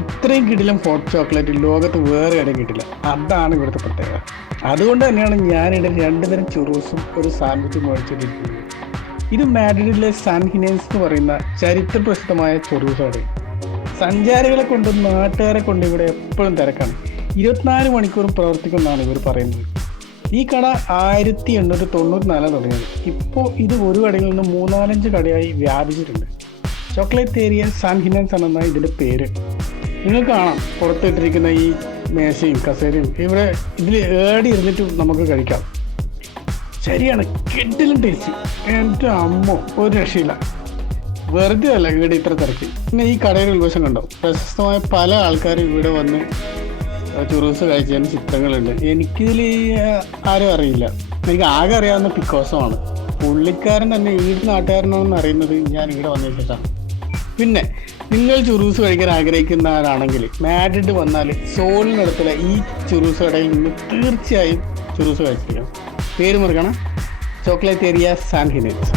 ഇത്രയും കിടിലം hot chocolate ലോകത്ത് വേറെ ഇടയും കിട്ടില്ല. അതാണ് ഇവിടുത്തെ പ്രത്യേകത. അതുകൊണ്ട് തന്നെയാണ് ഞാനിവിടെ രണ്ടുതരം ചുറൂസും ഒരു സാൻഡ്വിച്ചും മേടിച്ചിട്ടിരിക്കുന്നത് ഇത് മാഡ്രിഡിലെ സാൻ എന്ന് പറയുന്ന ചരിത്ര പ്രസിദ്ധമായ ചൊറൂസാണ് സഞ്ചാരികളെ കൊണ്ടും നാട്ടുകാരെ കൊണ്ടും ഇവിടെ എപ്പോഴും തിരക്കാണ്. ഇരുപത്തിനാല് മണിക്കൂറും പ്രവർത്തിക്കുമെന്നാണ് ഇവർ പറയുന്നത്. ഈ കട ആയിരത്തി എണ്ണൂറ്റി തൊണ്ണൂറ്റി നാലാണ് തുടങ്ങിയത്. ഇപ്പോൾ ഇത് ഒരു കടയിൽ നിന്ന് മൂന്നാലഞ്ച് കടയായി വ്യാപിച്ചിട്ടുണ്ട്. ചോക്ലേറ്റ് ഏരിയ സാൻ ഹിനൻസ് ആണെന്നാണ് ഇതിന്റെ പേര്. നിങ്ങൾക്ക് കാണാം പുറത്തിട്ടിരിക്കുന്ന ഈ മേശയും കസേരയും ഇവിടെ ഇതിൽ ഏടി ഇരുന്നിട്ട് നമുക്ക് കഴിക്കാം. ശരിയാണ് കിഡിലും ടേസ്റ്റ്. എന്റെ അമ്മ ഒരു രക്ഷയില്ല. വെറുതെ അല്ല ഇവിടെ ഇത്ര തിരക്ക്. പിന്നെ ഈ കടയുടെ ഉൾവശം കണ്ടോ? പ്രശസ്തമായ പല ആൾക്കാരും ഇവിടെ വന്ന് ചുറൂസ് കഴിച്ചതിന് ചിത്രങ്ങളുണ്ട്. എനിക്കിതിൽ ആരും അറിയില്ല. എനിക്ക് ആകെ അറിയാവുന്ന പിക്കോസമാണ്. പുള്ളിക്കാരൻ തന്നെ ഈ നാട്ടുകാരനാണെന്ന് അറിയുന്നത് ഞാൻ ഇവിടെ വന്നിട്ടാണ് പിന്നെ നിങ്ങൾ ചുറൂസ് കഴിക്കാൻ ആഗ്രഹിക്കുന്നവരാണെങ്കിൽ മാഡ്രിഡ് വന്നാൽ സോളിനടുത്തുള്ള ഈ ചുറൂസ് കടയിൽ നിന്ന് തീർച്ചയായും ചുറൂസ് കഴിച്ചിരിക്കണം. പേര് മുറുകണം ചോക്ലേറ്റ് ഏരിയ സാൻ ഹിനേറ്റ്സ്